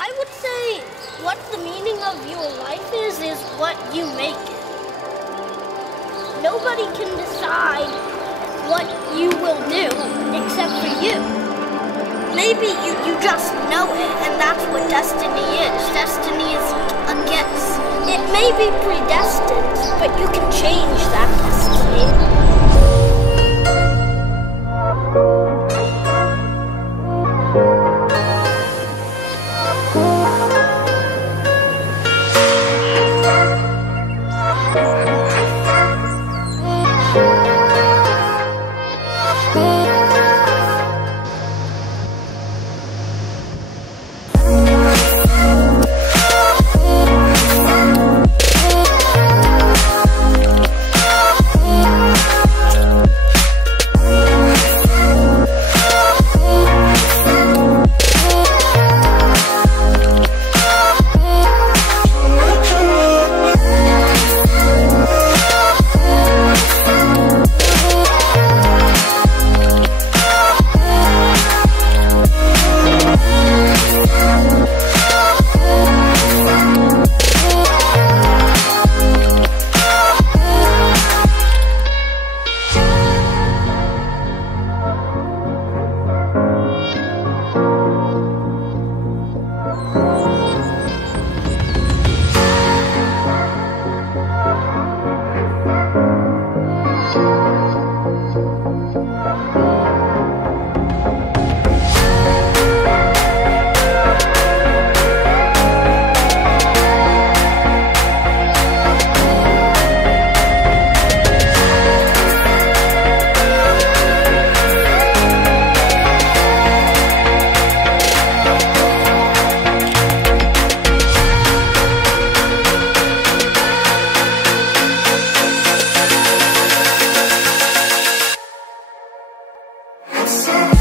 I would say what the meaning of your life is what you make it. Nobody can decide what you will do except for you. Maybe you just know it, and that's what destiny is. Destiny is a guess. It may be predestined, but you can change that destiny. So